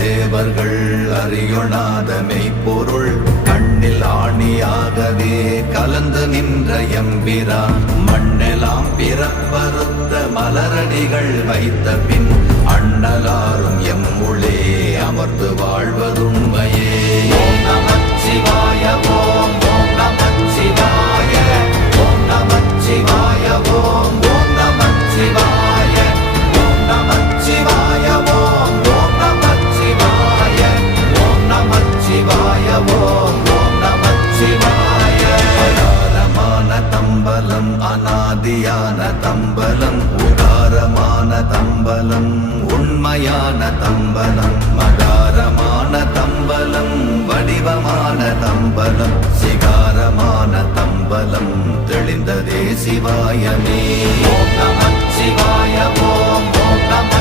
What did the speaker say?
தேவர்கள் அறியொணாத மெய்ப்பொருள் கண்ணில் ஆணியாகவே கலந்து நின்ற எம்பிரான் மண்ணெலாம் பிறப்பறுத்த மலரடிகள் வைத்த பின் அண்ணலாரும் எம்முளே அமர்ந்து வாழ்வதுண்மையே. ஓம் நமச்சிவாய ஓம் ஓம் நமச்சிவாய ஓம் நமச்சிவாய ஓம் ஓம் நமச்சிவாய ஓம் நமச்சிவாய ஓம் ஓம் நமச்சிவாய ஓம் நமச்சிவாய ஓம் ஓம் நமச்சிவாய. அகாரமான தம்பலம் அநாதியான தம்பலம் உகாரமான தம்பலம் உண்மையான தம்பலம் மகாரமான தம்பலம் வடிவமான தம்பலம் சிகாரமான தம்பலம் தெளிந்ததே சிவாயமே. ஓம் நமச்சிவாய ஓம் ஓம் நம